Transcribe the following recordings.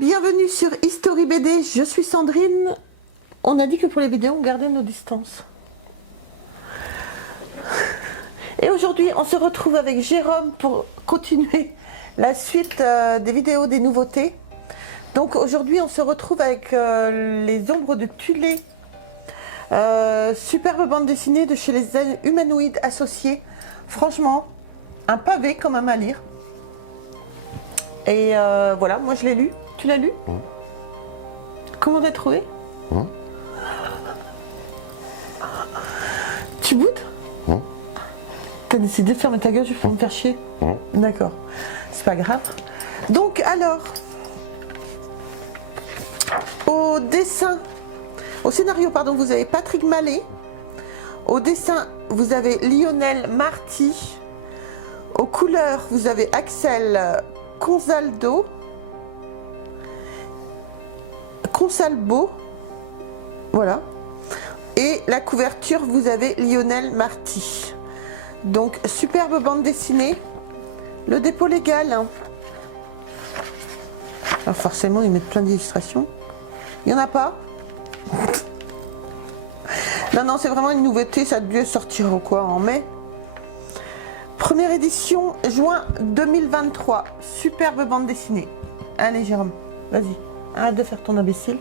bienvenue sur History BD, je suis Sandrine. On a dit que pour les vidéos, on gardait nos distances. Et aujourd'hui, on se retrouve avec Jérôme pour continuer la suite des vidéos des nouveautés. Donc aujourd'hui, on se retrouve avec les ombres de Tulé. Superbe bande dessinée de chez les Humanoïdes Associés. Franchement, un pavé quand même à lire. Et voilà, moi je l'ai lu. Tu l'as lu? Comment t'as trouvé? Tu boudes? T'as décidé de fermer ta gueule, je vais me faire chier? D'accord, c'est pas grave. Donc alors, au scénario, pardon, vous avez Patrick Mallet. Au dessin, vous avez Lionel Marty. Aux couleurs, vous avez Axel Consalbo. Voilà. Et la couverture, vous avez Lionel Marty. Donc, superbe bande dessinée. Le dépôt légal. Alors forcément, ils mettent plein d'illustrations. Il n'y en a pas? Non, c'est vraiment une nouveauté. Ça a dû sortir en mai. Première édition, juin 2023. Superbe bande dessinée. Allez, Jérôme, vas-y. Arrête de faire ton imbécile.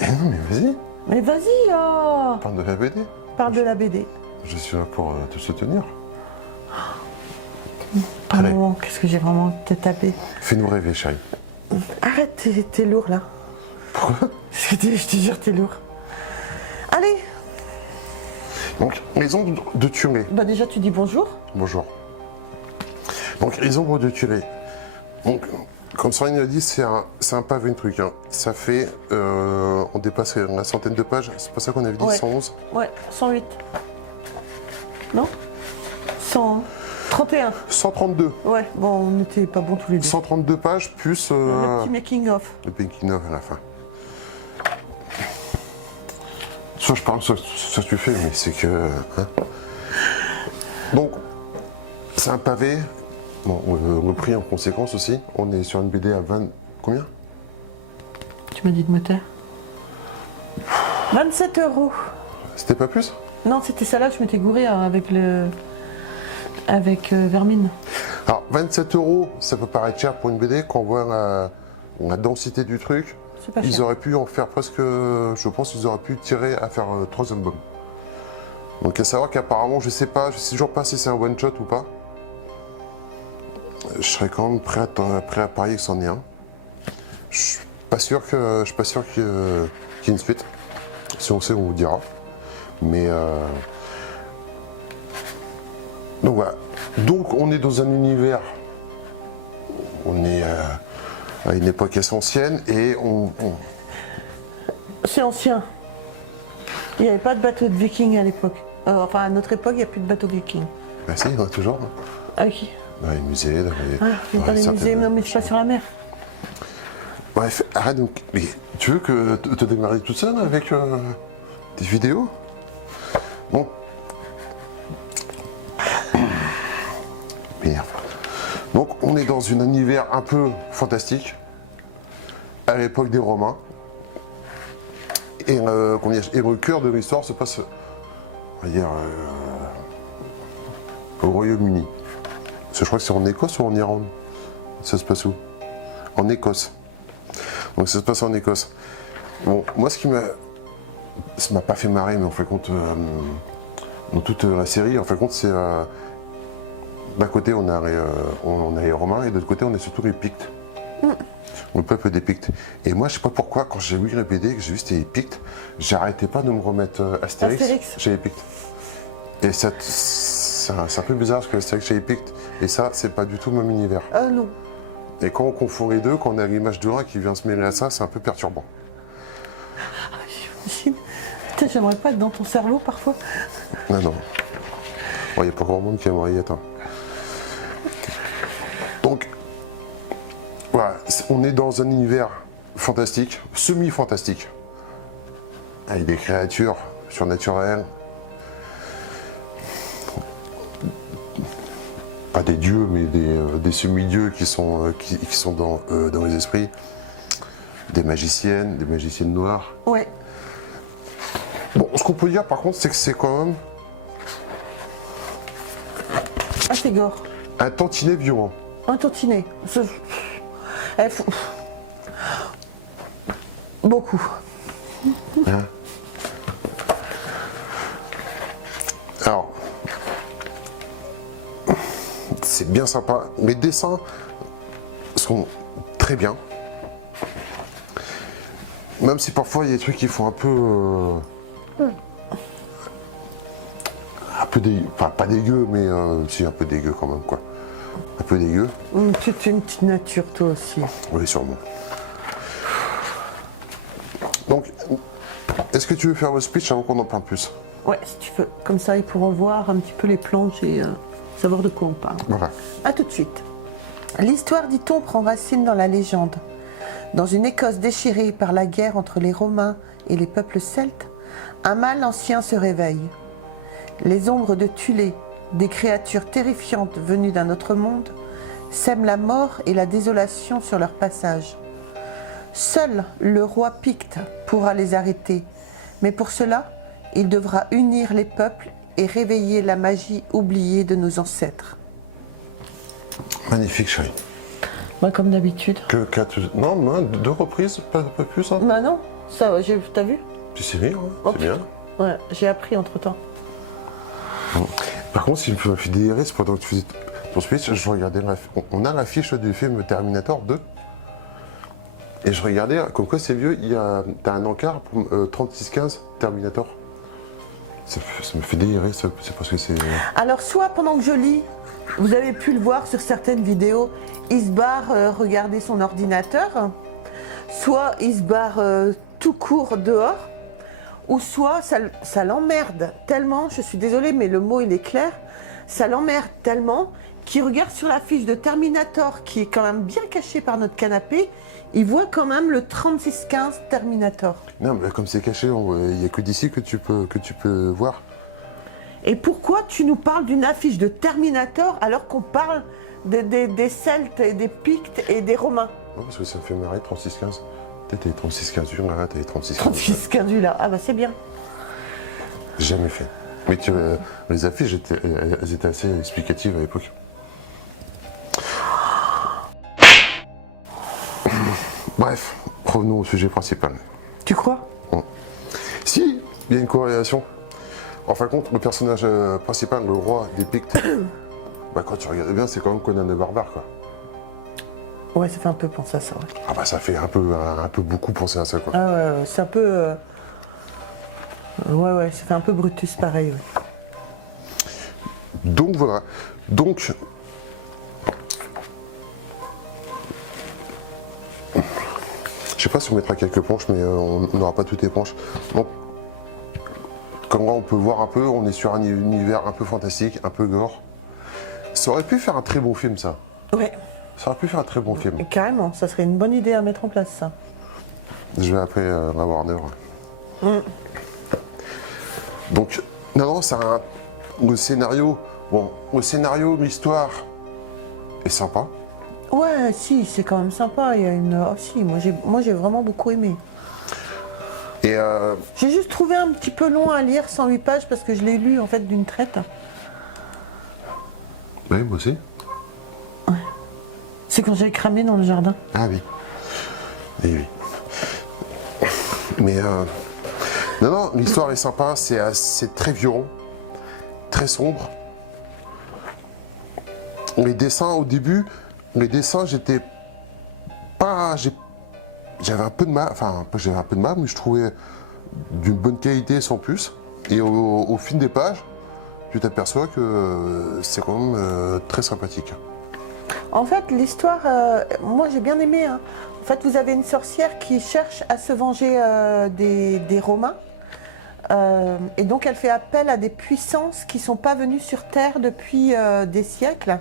Non, mais vas-y. Mais vas-y, oh. Parle de la BD. Parle de la BD. Je suis là pour te soutenir. Pardon, qu'est-ce que j'ai vraiment te tapé. Fais-nous rêver, chérie. Arrête, t'es lourd là. Pourquoi? Je te jure, t'es lourd. Allez. Donc, les ombres de Tulé. Bah déjà, tu dis bonjour. Bonjour. Donc, les ombres de Tulé. Donc, comme Sandrine l'a dit, c'est un pavé, un truc. Hein. Ça fait, on dépasse la centaine de pages. C'est pas ça qu'on avait dit, Ouais. 111? Ouais, 108. Non 131. 132. Ouais, bon, on n'était pas bons tous les deux. 132 pages plus Le petit making-of. le making of à la fin. Soit je parle, soit tu fais, mais c'est que... Hein. Donc, c'est un pavé. Bon, le prix en conséquence aussi. On est sur une BD à 20... Combien? Tu m'as dit de me taire. 27 €. C'était pas plus? Non, c'était ça là, je m'étais gouré avec Vermine. Alors, 27 €, ça peut paraître cher pour une BD. Quand on voit la densité du truc, C'est pas ils cher. auraient pu en faire presque... Je pense qu'ils auraient pu tirer à faire 3 albums. Donc, à savoir qu'apparemment, je sais toujours pas si c'est un one-shot ou pas. Je serais quand même prêt à parier que c'en est un. Je suis pas sûr qu'il y ait une suite. Si on sait, on vous dira. Mais donc voilà. Donc on est dans un univers. On est à une époque assez ancienne et C'est ancien. Il n'y avait pas de bateau de viking à l'époque. Enfin, à notre époque, il n'y a plus de bateau viking. Bah si, il y en a toujours. Hein. Ah oui. Dans les musées, dans les. Dans les musées, non mais je suis pas sur la mer. Bref, arrête donc. Mais tu veux que te démarrer toute seule avec des vidéos? Bon. Merde. Donc on est dans un univers un peu fantastique, à l'époque des Romains. Et, et le cœur de l'histoire se passe, on va dire, au Royaume-Uni. Parce que je crois que c'est en Écosse ou en Irlande. Ça se passe où? En Écosse. Donc ça se passe en Écosse. Bon, moi ça m'a pas fait marrer, mais en fait compte, dans toute la série, en fait compte, c'est d'un côté on a les Romains et de l'autre côté on a surtout les Pictes. Le peuple des Pictes. Et moi je sais pas pourquoi, quand j'ai lu les BD, que j'ai vu c'était les Pictes, j'arrêtais pas de me remettre Astérix chez les Pictes. Et c'est un peu bizarre parce que Astérix chez les Pictes, et ça c'est pas du tout le même univers. Ah non. Et quand on confond les deux, quand on a l'image de l'un qui vient se mêler à ça, c'est un peu perturbant. J'imagine. Putain, j'aimerais pas être dans ton cerveau parfois. Non. Il n'y a pas grand monde qui aimerait y être. Hein. Donc, voilà, on est dans un univers fantastique, semi-fantastique, avec des créatures surnaturelles. Pas des dieux, mais des semi-dieux qui sont dans les esprits. des magiciennes noires. Ouais. Bon, ce qu'on peut dire par contre, c'est que c'est quand même Ah, c'est gore. un tantinet violent. Un tantinet. Beaucoup. Hein. Alors, c'est bien sympa. Les dessins sont très bien. Même si parfois il y a des trucs qui font un peu... un peu dégueu. Enfin, pas dégueu, mais si, un peu dégueu quand même, quoi. Un peu dégueu. Tu es une petite nature, toi aussi. Oui, sûrement. Donc, est-ce que tu veux faire le speech avant qu'on en parle plus? Ouais, si tu veux. Comme ça, ils pourront voir un petit peu les planches et savoir de quoi on parle. Voilà. A tout de suite. L'histoire, dit-on, prend racine dans la légende. Dans une Écosse déchirée par la guerre entre les Romains et les peuples celtes, un mal ancien se réveille. Les ombres de Thulé, des créatures terrifiantes venues d'un autre monde, sèment la mort et la désolation sur leur passage. Seul le roi Picte pourra les arrêter, mais pour cela, il devra unir les peuples et réveiller la magie oubliée de nos ancêtres. Magnifique, chérie. Moi, comme d'habitude. Que 4... Non, mais 2 reprises, pas plus, hein. Bah non, ça, t'as vu? Tu sais bien, hein, Oh, c'est bien. Ouais, j'ai appris entre-temps. Par contre, ce qui me fait délirer, c'est pendant que tu faisais ton speech, je regardais on a l'affiche du film Terminator 2. Et je regardais, comme quoi c'est vieux, t'as un encart pour 3615 Terminator. Ça me fait délirer, c'est parce que c'est... Alors, soit pendant que je lis, vous avez pu le voir sur certaines vidéos, il se barre regarder son ordinateur, soit il se barre tout court dehors, ou soit ça l'emmerde tellement, je suis désolée mais le mot il est clair, ça l'emmerde tellement qu'il regarde sur la fiche de Terminator qui est quand même bien cachée par notre canapé, il voit quand même le 3615 Terminator. Non, mais comme c'est caché, il n'y a que d'ici que tu peux voir. Et pourquoi tu nous parles d'une affiche de Terminator alors qu'on parle des Celtes et des Pictes et des Romains? Non, parce que ça me fait marrer, 3615. Peut-être les 3615 là, t'as les 3615. 3615 là, ah bah c'est bien. Jamais fait. Mais les affiches, elles étaient assez explicatives à l'époque. Bref, revenons au sujet principal. Tu crois? Si, il y a une corrélation. En fin de compte, le personnage principal, le roi des Pictes, bah, quand tu regardes bien, c'est quand même Conan le barbare, quoi. Ouais, ça fait un peu penser à ça, ouais. Ah bah ça fait un peu beaucoup penser à ça, quoi. Ah ouais, c'est un peu... Ouais, ça fait un peu Brutus pareil, ouais. Donc voilà. Donc... Je sais pas si on mettra quelques planches, mais on n'aura pas toutes les planches. Donc, comme on peut voir un peu, on est sur un univers un peu fantastique, un peu gore. Ça aurait pu faire un très bon film, ça. Ouais, Ça aurait pu faire un très bon film. et carrément, ça serait une bonne idée à mettre en place, ça. Je vais appeler la Warner. Donc, non, c'est le scénario. Bon, le scénario, l'histoire est sympa. Ouais, si, c'est quand même sympa, il y a une... Oh si, moi j'ai vraiment beaucoup aimé. Et J'ai juste trouvé un petit peu long à lire, 108 pages, parce que je l'ai lu en fait d'une traite. oui, moi aussi. C'est quand j'ai cramé dans le jardin. Ah oui. Oui, oui. Mais non, l'histoire est sympa, c'est très violent, très sombre. Les dessins au début, j'étais pas, j'avais un peu de mal, enfin j'avais un peu de mal, mais je trouvais d'une bonne qualité sans plus. Et au fil des pages, tu t'aperçois que c'est quand même très sympathique. En fait, l'histoire, moi j'ai bien aimé. Hein. En fait, vous avez une sorcière qui cherche à se venger des Romains. Et donc elle fait appel à des puissances qui ne sont pas venues sur Terre depuis des siècles.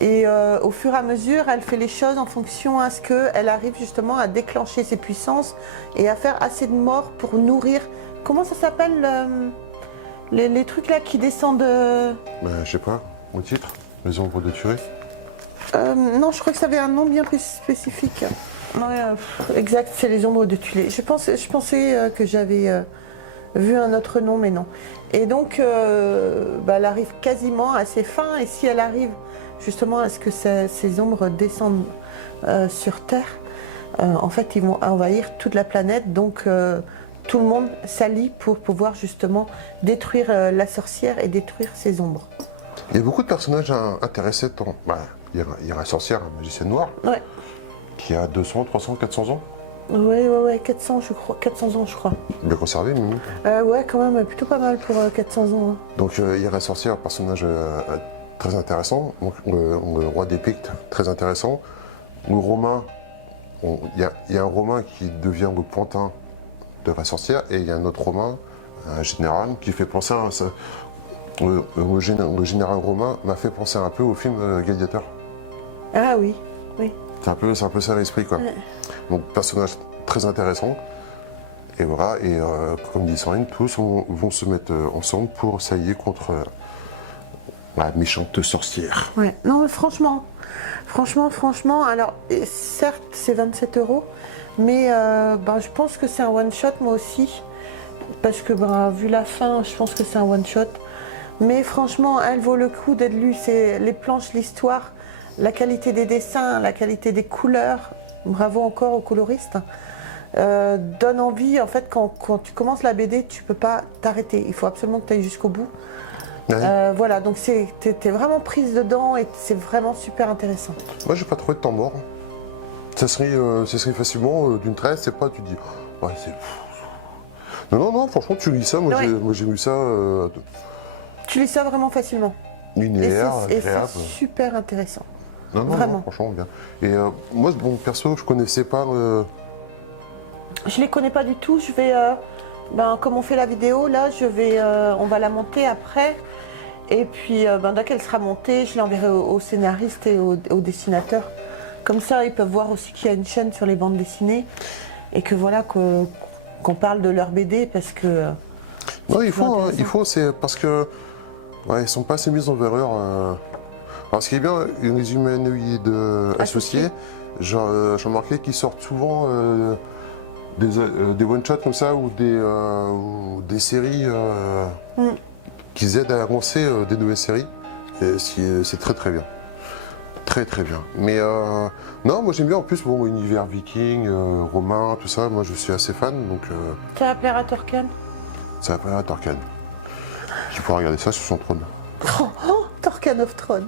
Et au fur et à mesure, elle fait les choses en fonction à ce qu'elle arrive justement à déclencher ces puissances et à faire assez de morts pour nourrir... Comment ça s'appelle les trucs là qui descendent... Je sais pas, au titre, les ombres de Thulé. Non, je crois que ça avait un nom bien spécifique. Ouais, exact, c'est les ombres de Tulé. Je pensais que j'avais vu un autre nom, mais non. Et donc, elle arrive quasiment à ses fins. Et si elle arrive justement à ce que ces ombres descendent sur Terre, en fait, ils vont envahir toute la planète. Donc, tout le monde s'allie pour pouvoir justement détruire la sorcière et détruire ses ombres. Il y a beaucoup de personnages intéressés. Il y a la sorcière, la magicienne noire, Ouais. qui a 200, 300, 400 ans. Ouais, 400, je crois. 400 ans, je crois. Bien conservé, Mimi. Ouais, quand même, plutôt pas mal pour 400 ans. Hein. Donc il y a la sorcière, un personnage très intéressant. Donc, le roi des Pictes, très intéressant. Le Romain, il y a un Romain qui devient le pantin de la sorcière, et il y a un autre Romain, un général, qui fait penser à ça. Le général romain m'a fait penser un peu au film Gladiateur. Ah oui, oui. C'est un peu ça l'esprit, quoi. Ouais. Donc personnage très intéressant. Et voilà, et comme dit Sandrine, tous vont se mettre ensemble pour s'allier contre la méchante sorcière. Ouais, non mais franchement, alors certes c'est 27 €, mais je pense que c'est un one shot moi aussi, parce que vu la fin, je pense que c'est un one shot. Mais franchement, elle vaut le coup d'être lue. C'est les planches, l'histoire, la qualité des dessins, la qualité des couleurs. Bravo encore aux coloristes. Donne envie, en fait, quand tu commences la BD, tu peux pas t'arrêter. Il faut absolument que tu ailles jusqu'au bout. Ouais. Voilà, donc t'es vraiment prise dedans et c'est vraiment super intéressant. Moi, j'ai pas trouvé de temps mort. Ça serait facilement d'une traite, c'est pas, tu te dis, ouais, c'est. Non, franchement, tu lis ça, moi j'ai lu ça Tu lis ça vraiment facilement. linéaire, Et agréable. c'est super intéressant. Non, vraiment. franchement, bien. Et moi, bon, perso, je connaissais pas. Je les connais pas du tout. Je vais, comme on fait la vidéo, là, on va la monter après. Et puis, dès qu'elle sera montée, je l'enverrai aux scénaristes et aux dessinateurs. Comme ça, ils peuvent voir aussi qu'il y a une chaîne sur les bandes dessinées et que voilà qu'on parle de leur BD parce que. Non, il faut, c'est parce que ouais, ils sont pas assez mis en valeur. Alors, ce qui est bien, les humanoïdes associés, j'ai remarqué qu'ils sortent souvent des one-shots comme ça ou des séries qui aident à avancer des nouvelles séries. Et c'est très très bien. Très très bien. Mais non, moi j'aime bien en plus l'univers viking, romain, tout ça. Moi je suis assez fan, donc Ça va plaire à Torkan. ça va plaire à Torkan. Qui pourra regarder ça sur son trône. Torkan of Throne.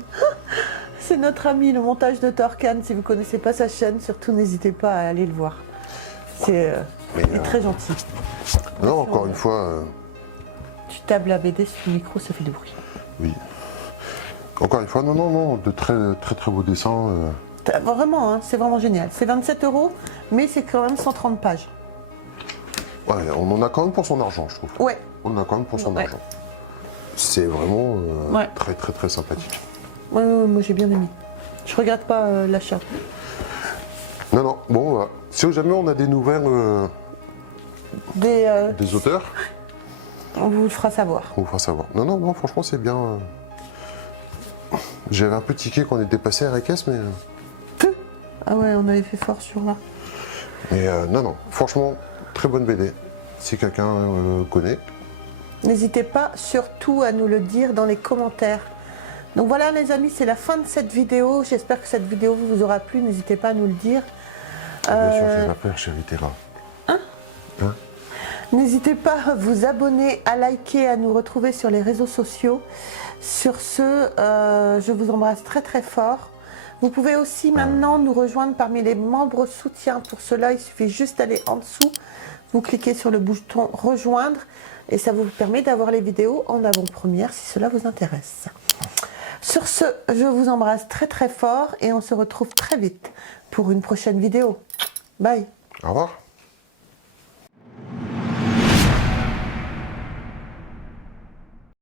C'est notre ami, le montage de Torkan. Si vous ne connaissez pas sa chaîne, surtout n'hésitez pas à aller le voir. Il est très gentil. Non, encore une fois. Tu tapes la BD sur le micro, ça fait du bruit. Oui. Encore une fois, non, de très très très beaux dessins. Vraiment, hein, c'est vraiment génial. C'est 27 €, mais c'est quand même 130 pages. Ouais, on en a quand même pour son argent, je trouve. Ouais. On en a quand même pour son Ouais. argent. C'est vraiment Ouais. très très très sympathique. Ouais, moi j'ai bien aimé. Je regrette pas l'achat. Non, bon, si jamais on a des nouvelles des auteurs, On vous le fera savoir. on vous fera savoir. Non, franchement, c'est bien. J'avais un peu tiqué quand on était passé à Request, mais. Ah ouais, on avait fait fort sur là. Mais non, franchement, très bonne BD. Si quelqu'un connaît. N'hésitez pas surtout à nous le dire dans les commentaires. Donc voilà les amis, c'est la fin de cette vidéo. J'espère que cette vidéo vous aura plu. N'hésitez pas à nous le dire. Bien sûr, je vais l'appeler chérie Terra. N'hésitez pas à vous abonner, à liker, à nous retrouver sur les réseaux sociaux. Sur ce, je vous embrasse très très fort. Vous pouvez aussi maintenant nous rejoindre parmi les membres soutien. Pour cela, il suffit juste d'aller en dessous. Vous cliquez sur le bouton rejoindre et ça vous permet d'avoir les vidéos en avant-première si cela vous intéresse. Sur ce, je vous embrasse très très fort et on se retrouve très vite pour une prochaine vidéo. Bye. Au revoir.